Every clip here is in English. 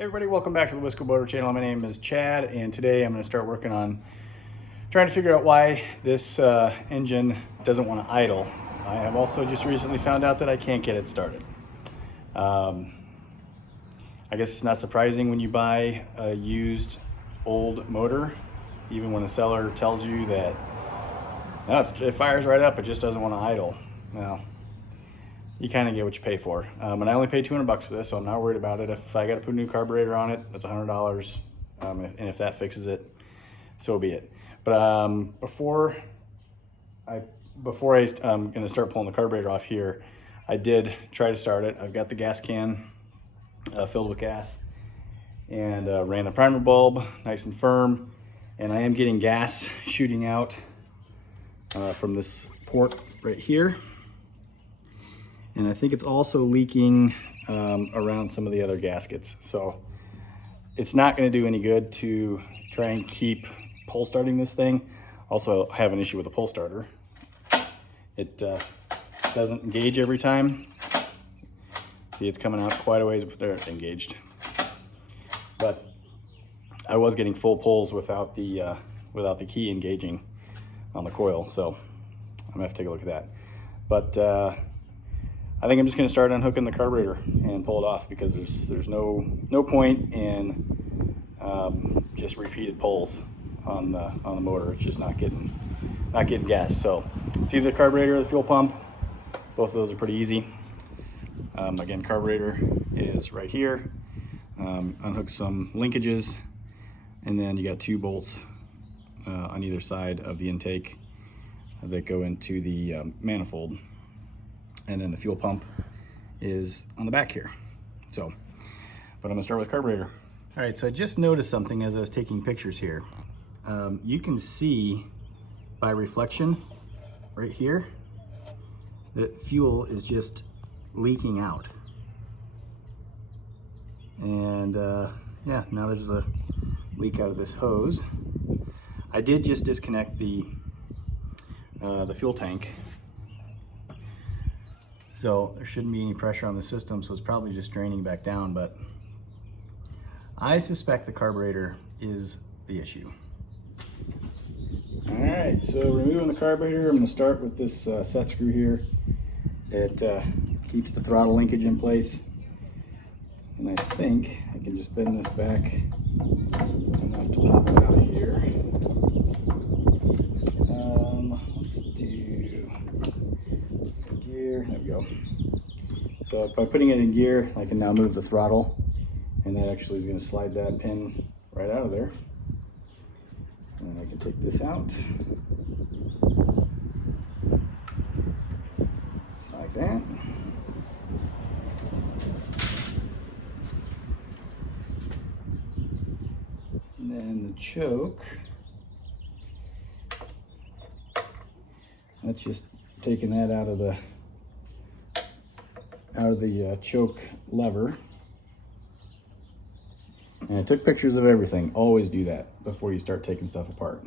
Hey everybody, welcome back to the Whistleblower channel. My name is Chad, and today I'm going to start working on trying to figure out why this engine doesn't want to idle. I have also just recently found out that I can't get it started. I guess it's not surprising when you buy a used old motor, even when the seller tells you that no, it fires right up, it just doesn't want to idle. Well, you kind of get what you pay for. And I only paid $200 for this, so I'm not worried about it. If I got to put a new carburetor on it, that's $100. And if that fixes it, so be it. But before I'm going to start pulling the carburetor off here, I did try to start it. I've got the gas can filled with gas and ran the primer bulb nice and firm. And I am getting gas shooting out from this port right here. And I think it's also leaking around some of the other gaskets. So it's not going to do any good to try and keep pull starting this thing. Also, I have an issue with the pull starter. It doesn't engage every time. See, it's coming out quite a ways before it's engaged. But I was getting full pulls without the key engaging on the coil. So I'm gonna have to take a look at that. But I think I'm just going to start unhooking the carburetor and pull it off, because there's no point in just repeated pulls on the motor. It's just not getting gas. So it's either the carburetor or the fuel pump. Both of those are pretty easy. Again, carburetor is right here. Unhook some linkages, and then you got 2 bolts on either side of the intake that go into the manifold. And then the fuel pump is on the back here. So, but I'm gonna start with carburetor. All right, so I just noticed something as I was taking pictures here. You can see by reflection right here that fuel is just leaking out. And yeah, now there's a leak out of this hose. I did just disconnect the fuel tank. So there shouldn't be any pressure on the system, so it's probably just draining back down, but I suspect the carburetor is the issue. All right, so removing the carburetor, I'm gonna start with this set screw here. It keeps the throttle linkage in place. And I think I can just bend this back enough to pop it out of here. Let's do gear, there we go. So by putting it in gear, I can now move the throttle, and that actually is going to slide that pin right out of there. And I can take this out, like that. And then the choke, that's just taking that out of the choke lever. And I took pictures of everything. Always do that before you start taking stuff apart.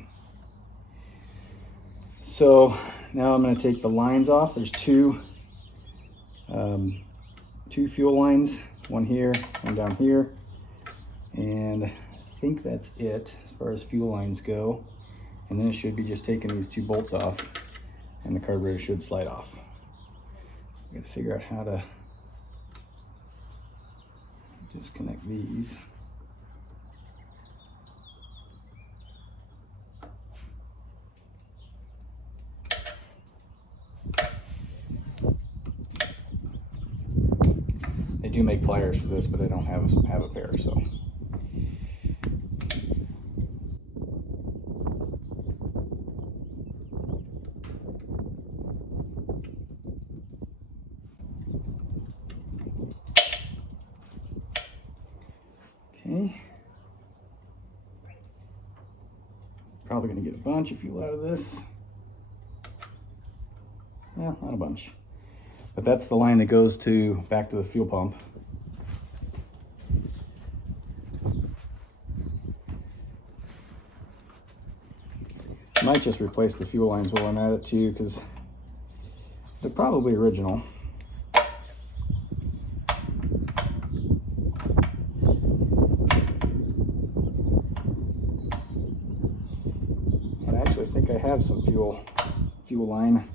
So now I'm going to take the lines off. There's two fuel lines, one here, one down here, and I think that's it as far as fuel lines go. And then it should be just taking these 2 bolts off, and the carburetor should slide off. I'm gonna figure out how to disconnect these. They do make pliers for this, but I don't have a pair, so. Okay. Probably gonna get a bunch of fuel out of this. Well, not a bunch. But that's the line that goes back to the fuel pump. I might just replace the fuel lines while I'm at it too, because they're probably original. I have some fuel line.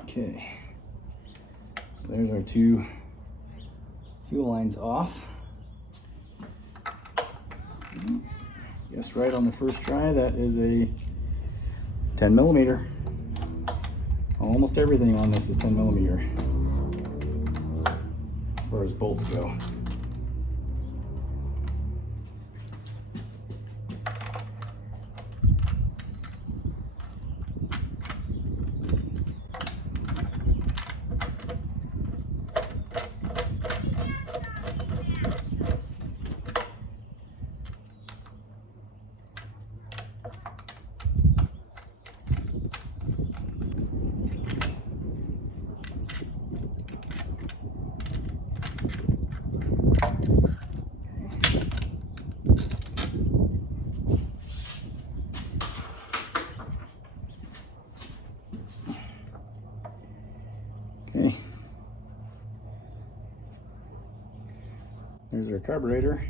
Okay, there's our 2 fuel lines off. Guessed right on the first try, that is a 10 millimeter. Almost everything on this is 10 millimeter as far as bolts go. Okay, there's our carburetor.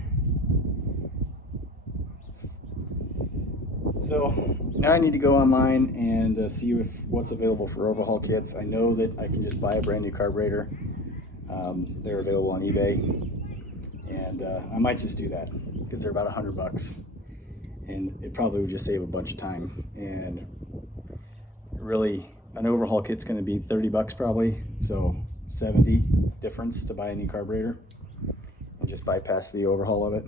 So now I need to go online and see what's available for overhaul kits. I know that I can just buy a brand new carburetor. They're available on eBay, and I might just do that because they're about $100, and it probably would just save a bunch of time. And really, an overhaul kit's going to be $30 probably, so $70 difference to buy a new carburetor and just bypass the overhaul of it.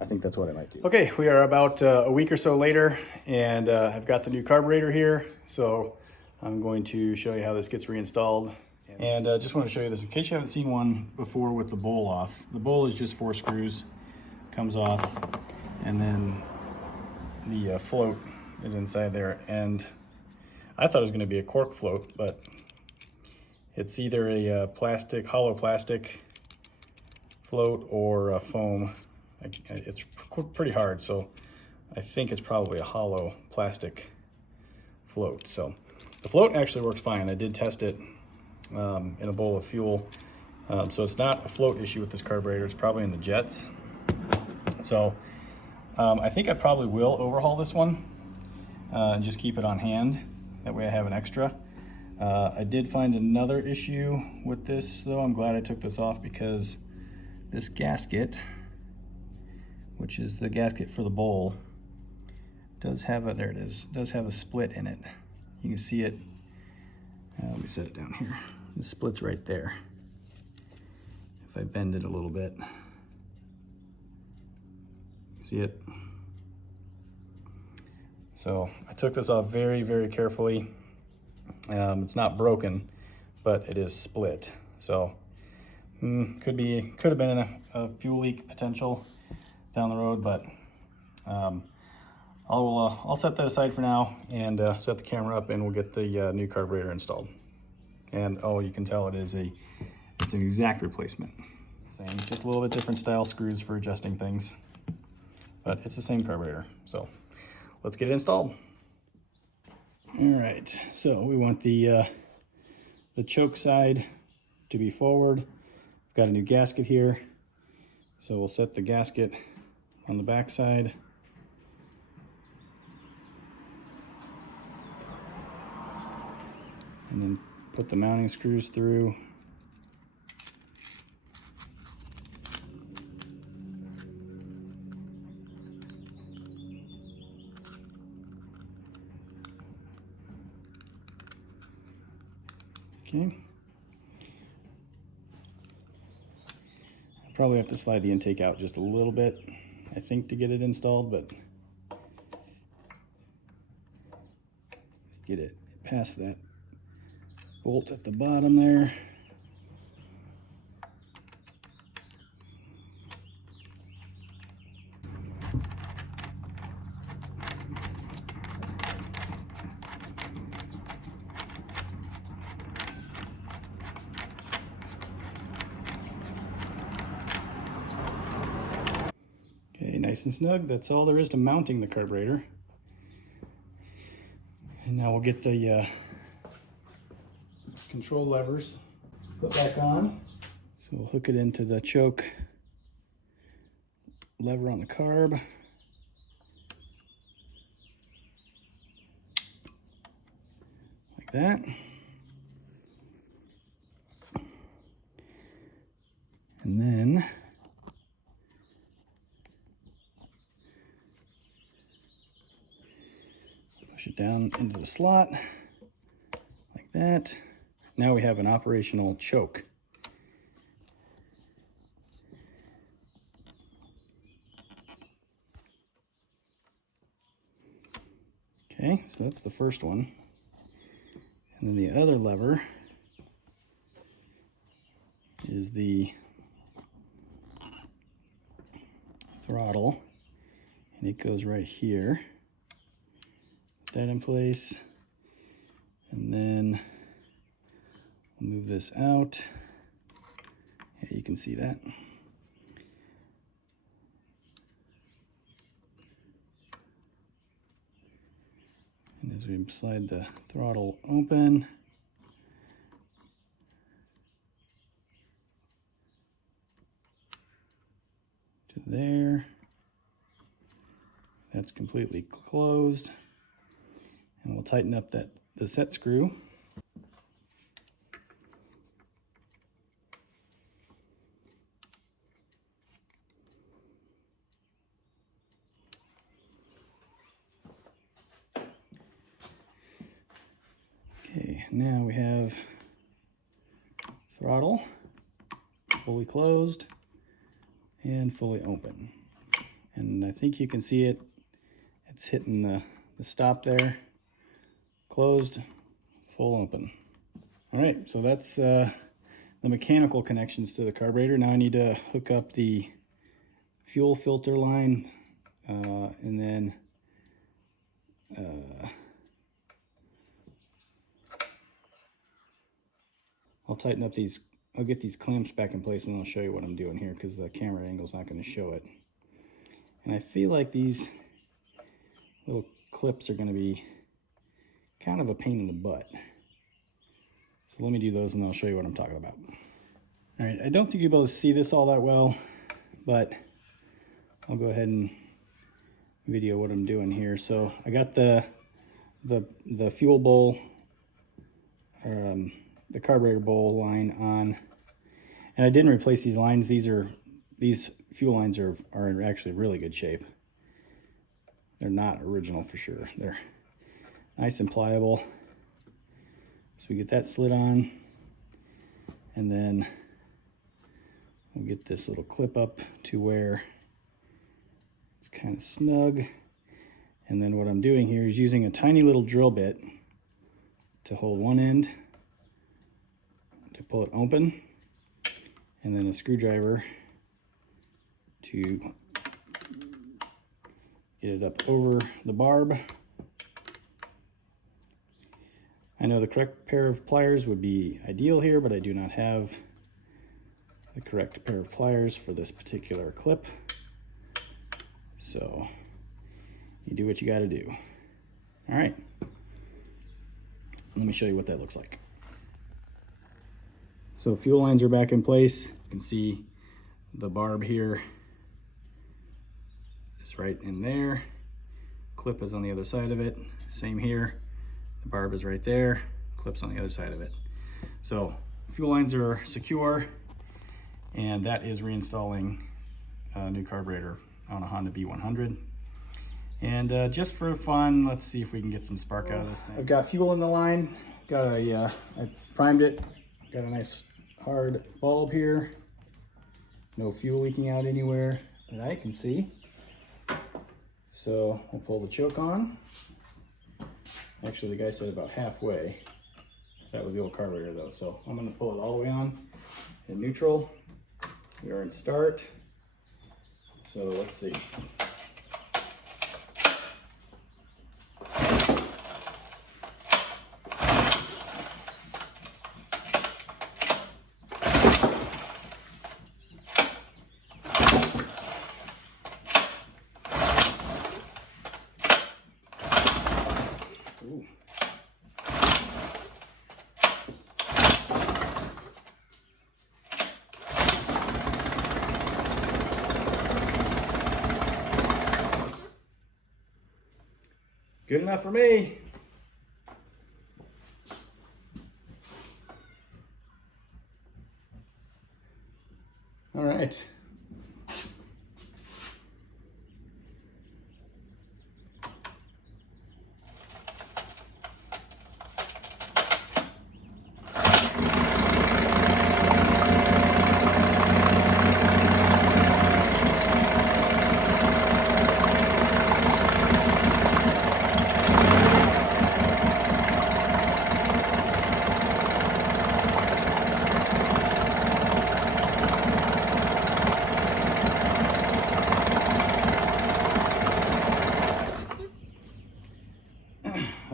I think that's what I might do. Okay, we are about a week or so later, and I've got the new carburetor here, so I'm going to show you how this gets reinstalled. And just want to show you this in case you haven't seen one before with the bowl off. The bowl is just 4 screws, comes off, and then the float is inside there. And I thought it was going to be a cork float, but it's either a hollow plastic float or a foam. It's pretty hard, so I think it's probably a hollow plastic float. So the float actually works fine. I did test it in a bowl of fuel. So it's not a float issue with this carburetor. It's probably in the jets. So I think I probably will overhaul this one and just keep it on hand. That way I have an extra. I did find another issue with this though. I'm glad I took this off because this gasket, which is the gasket for the bowl, does have a split in it. You can see it. Let me set it down here. The split's right there. If I bend it a little bit, see it? So I took this off very, very carefully. It's not broken, but it is split. So could have been a fuel leak potential down the road, but I'll set that aside for now and set the camera up, and we'll get the new carburetor installed. And oh, you can tell it's an exact replacement. Same, just a little bit different style screws for adjusting things, but it's the same carburetor. So let's get it installed. All right, so we want the choke side to be forward. We've got a new gasket here, so we'll set the gasket on the back side. And then put the mounting screws through. Okay. I probably have to slide the intake out just a little bit, I think, to get it installed, but get it past that bolt at the bottom there. Okay, nice and snug. That's all there is to mounting the carburetor. And now we'll get the control levers put back on. So we'll hook it into the choke lever on the carb. Like that. And then push it down into the slot like that. Now we have an operational choke. Okay, so that's the first one. And then the other lever is the throttle, and it goes right here. Put that in place, and then we'll move this out. Yeah, you can see that. And as we slide the throttle open, to there, that's completely closed. And we'll tighten up the set screw. Okay, now we have throttle fully closed and fully open. And I think you can see it. It's hitting the stop there. Closed, full open. All right, so that's the mechanical connections to the carburetor. Now I need to hook up the fuel filter line, and then I'll tighten up these. I'll get these clamps back in place, and I'll show you what I'm doing here because the camera angle's not going to show it. And I feel like these little clips are going to be kind of a pain in the butt. So let me do those and I'll show you what I'm talking about. All right, I don't think you'll be able to see this all that well, but I'll go ahead and video what I'm doing here. So I got the fuel bowl, the carburetor bowl line on, and I didn't replace these lines. These fuel lines are in actually really good shape. They're not original for sure. They're nice and pliable. So we get that slid on, and then we'll get this little clip up to where it's kind of snug. And then what I'm doing here is using a tiny little drill bit to hold one end to pull it open, and then a screwdriver to get it up over the barb. I know the correct pair of pliers would be ideal here, but I do not have the correct pair of pliers for this particular clip. So you do what you got to do. All right, let me show you what that looks like. So fuel lines are back in place. You can see the barb here is right in there. Clip is on the other side of it. Same here. The barb is right there. Clips on the other side of it. So fuel lines are secure, and that is reinstalling a new carburetor on a Honda B100. And just for fun, let's see if we can get some spark out of this thing. I've got fuel in the line. I primed it. Got a nice hard bulb here. No fuel leaking out anywhere that I can see. So we'll pull the choke on. Actually, the guy said about halfway. That was the old carburetor though. So I'm gonna pull it all the way on in neutral. We are in start. So let's see. Ooh. Good enough for me. All right.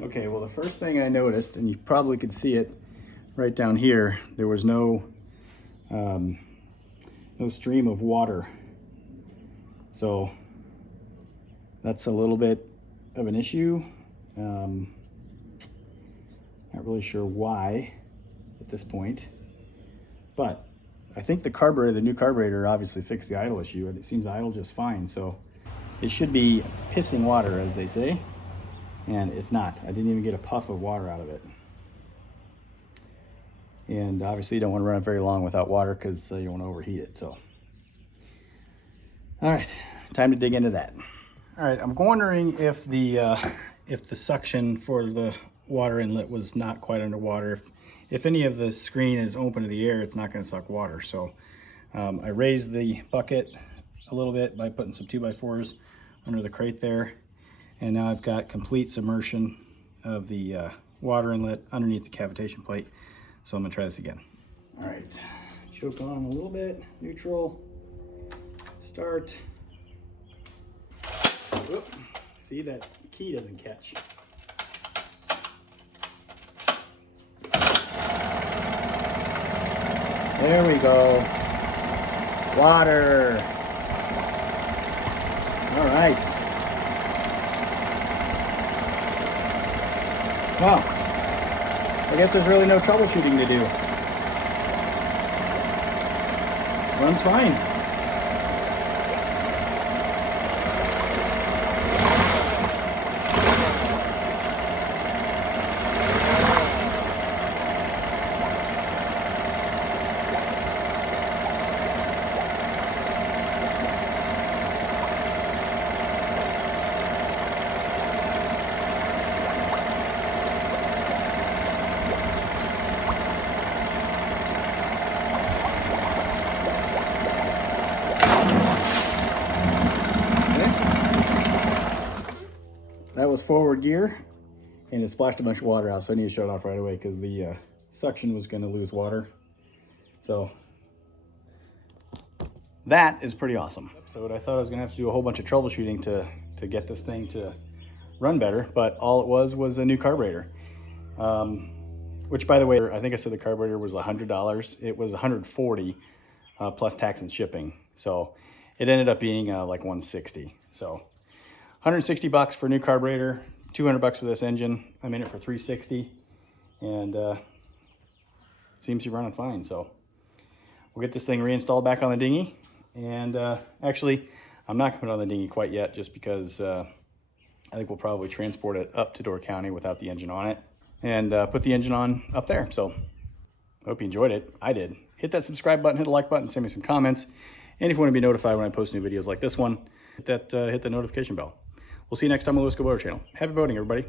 Okay, well, the first thing I noticed, and you probably could see it right down here, there was no stream of water. So that's a little bit of an issue. Not really sure why at this point, but I think the carburetor, the new carburetor, obviously fixed the idle issue, and it seems idle just fine. So it should be pissing water, as they say. And it's not. I didn't even get a puff of water out of it. And obviously you don't want to run it very long without water because you don't want to overheat it. So, all right, time to dig into that. All right, I'm wondering if the suction for the water inlet was not quite underwater. If any of the screen is open to the air, it's not going to suck water. So I raised the bucket a little bit by putting some 2x4s under the crate there. And now I've got complete submersion of the water inlet underneath the cavitation plate. So I'm gonna try this again. All right, choke on a little bit, neutral, start. Whoop. See, that key doesn't catch. There we go. Water. All right. Wow, I guess there's really no troubleshooting to do. Runs fine. That was forward gear, and it splashed a bunch of water out, so I need to shut it off right away because the suction was going to lose water. So that is pretty awesome. So I thought I was going to have to do a whole bunch of troubleshooting to get this thing to run better, but all it was a new carburetor. Which, by the way, I think I said the carburetor was $100. It was $140 plus tax and shipping. So it ended up being like $160. So $160 for a new carburetor, $200 for this engine. I'm in it for $360, and seems to be running fine. So we'll get this thing reinstalled back on the dinghy. And actually, I'm not going to put it on the dinghy quite yet, just because I think we'll probably transport it up to Door County without the engine on it, and put the engine on up there. So hope you enjoyed it. I did. Hit that subscribe button, hit the like button, send me some comments. And if you want to be notified when I post new videos like this one, hit the notification bell. We'll see you next time on the Wisco Boater channel. Happy boating, everybody.